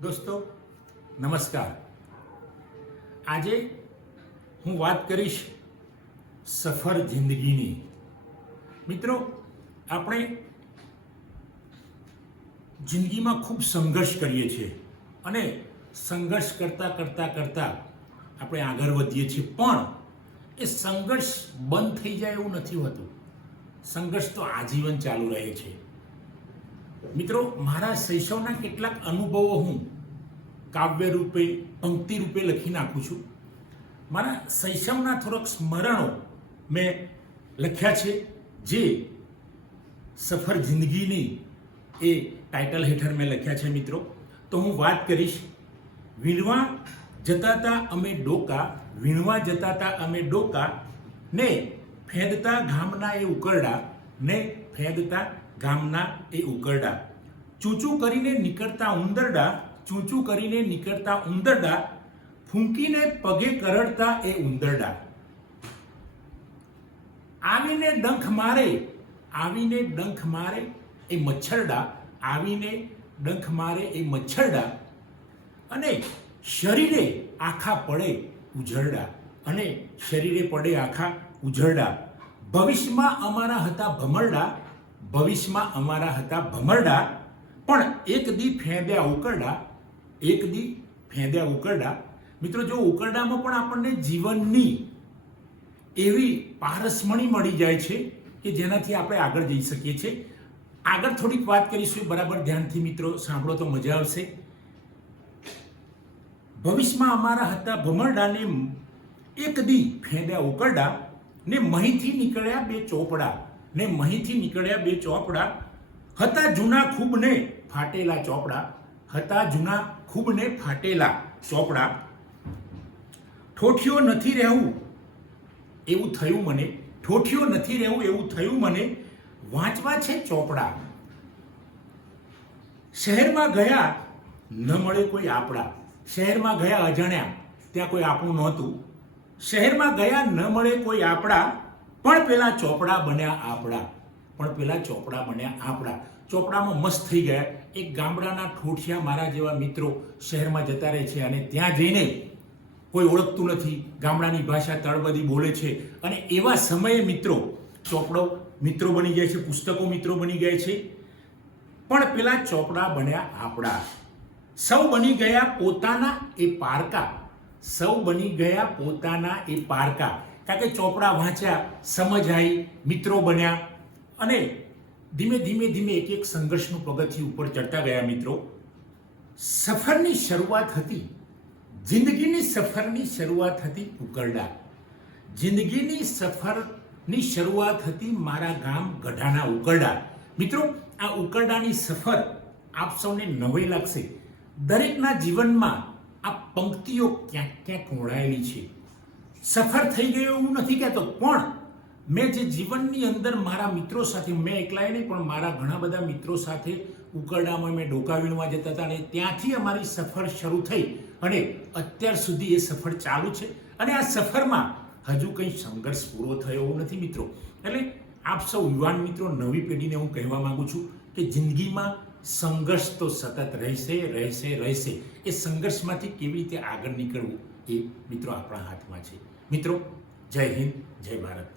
દોસ્તો નમસ્કાર। આજે હું વાત કરીશ સફર જિંદગીની। મિત્રો, આપણે જિંદગીમાં ખૂબ સંઘર્ષ કરીએ છીએ અને સંઘર્ષ કરતાં કરતાં કરતાં આપણે આગળ વધીએ છીએ, પણ એ સંઘર્ષ બંધ થઈ જાય એવું નથી હોતું। સંઘર્ષ તો આજીવન ચાલુ રહે છે। મિત્રો, મારા શૈશવના કેટલાક અનુભવો હું કાવ્ય રૂપે, પંક્તિ રૂપે લખી નાખું છું। મારા શૈશવના થોડાક સ્મરણો મેં લખ્યા છે, જે સફર જિંદગીની એ ટાઇટલ હેઠળ મેં લખ્યા છે। મિત્રો, તો હું વાત કરીશ વીણવા જતા હતા અમે ડોકા, વીણવા જતા હતા અમે ડોકા, ને ફેંદતા ગામના એ ઉકરડા, ને ફેંદતા ગામના એ ઉકરડા, ચૂચું કરીને નીકળતા ઉંદરડા, ચૂચું કરીને નીકળતા ઉંદરડા, ફૂંકીને પગે કરડતા એ ઉંદરડા, આવીને ડંખ મારે, આવીને ડંખ મારે એ મચ્છરડા, આવીને ડંખ મારે એ મચ્છરડા, અને શરીરે આખા પડે ઉજરડા, અને શરીરે પડે આખા ઉજરડા, ભવિષ્યમાં અમારા હતા ભમરડા, ભવિષ્યમાં અમારા હતા ભમરડા, પણ એક દી ફેંદ્યા ઉકરડા, એક દી ફેંદ્યા ઉકરડા। મિત્રો, જો ઉકરડામાં પણ આપણને જીવનની એવી પારસમણી મળી જાય છે કે જેનાથી આપણે આગળ જઈ શકીએ છીએ। આગળ થોડીક વાત કરીશું, બરાબર ધ્યાનથી મિત્રો સાંભળો તો મજા આવશે। ભવિષ્યમાં અમારા હતા ભમરડા, ને એક દી ફેંદ્યા ઉકરડા, ને મહીથી નીકળ્યા બે ચોપડા, ને મહીથી નીકળ્યા બે ચોપડા, હતા જૂના ખૂબ ને ફાટેલા ચોપડા, હતા જૂના ખૂબ ને ફાટેલા ચોપડા, ઠોઠિયો નથી રહેવું એવું થયું મને, ઠોઠિયો નથી રહેવું એવું થયું મને, વાંચવા છે ચોપડા, શહેરમાં ગયા ન મળે કોઈ આપણા, શહેરમાં ગયા અજાણ્યા, ત્યાં કોઈ આપણું નહોતું, શહેરમાં ગયા ન મળે કોઈ આપણા, પણ પેલા ચોપડા બન્યા આપણા, પણ પેલા ચોપડા બન્યા આપણા। ચોપડામાં મસ્ત થઈ ગયા। એક ગામડાના ઠોઠિયા મારા જેવા મિત્રો શહેરમાં જતા રહે છે, અને ત્યાં જઈને કોઈ ઓળખતું નથી, ગામડાની ભાષા તળબદી બોલે છે, અને એવા સમયે મિત્રો ચોપડો મિત્રો બની જાય છે, પુસ્તકો મિત્રો બની ગયા છે, પણ પેલા ચોપડા બન્યા આપણા। સૌ બની ગયા પોતાના એ પારકા, સૌ બની ગયા પોતાના એ પારકા, કારણ કે ચોપડા વાંચ્યા, સમજ આવી, મિત્રો બન્યા, અને ધીમે ધીમે ધીમે એક એક સંઘર્ષનું પગથિયું ઉપર ચડતા ગયા। મિત્રો, સફરની શરૂઆત હતી, જિંદગીની સફરની શરૂઆત હતી ઉકરડા, જિંદગીની સફરની શરૂઆત હતી મારા ગામ ગઢાના ઉકરડા। મિત્રો, આ ઉકરડાની સફર આપ સૌને નવાઈ લાગશે। દરેકના જીવનમાં આ પંક્તિઓ ક્યાંક ક્યાંક ઓળાયેલી છે। સફર થઈ ગયો એવું નથી કહેતો, પણ મેં જે જીવનની અંદર મારા મિત્રો સાથે, મેં એકલાય નહીં પણ મારા ઘણા બધા મિત્રો સાથે ઉકરડામાં મેં ડોકા વીણવા જતા હતા, અને ત્યાંથી અમારી સફર શરૂ થઈ અને અત્યાર સુધી એ સફર ચાલુ છે। અને આ સફરમાં હજુ કંઈ સંઘર્ષ પૂરો થયો એવું નથી મિત્રો। એટલે આપ સૌ યુવાન મિત્રો, નવી પેઢીને હું કહેવા માંગુ છું કે જિંદગીમાં સંઘર્ષ તો સતત રહેશે રહેશે રહેશે। એ સંઘર્ષમાંથી કેવી રીતે આગળ નીકળવું એ મિત્રો આપણા હાથમાં છે। મિત્રો, જય હિન્દ, જય ભારત।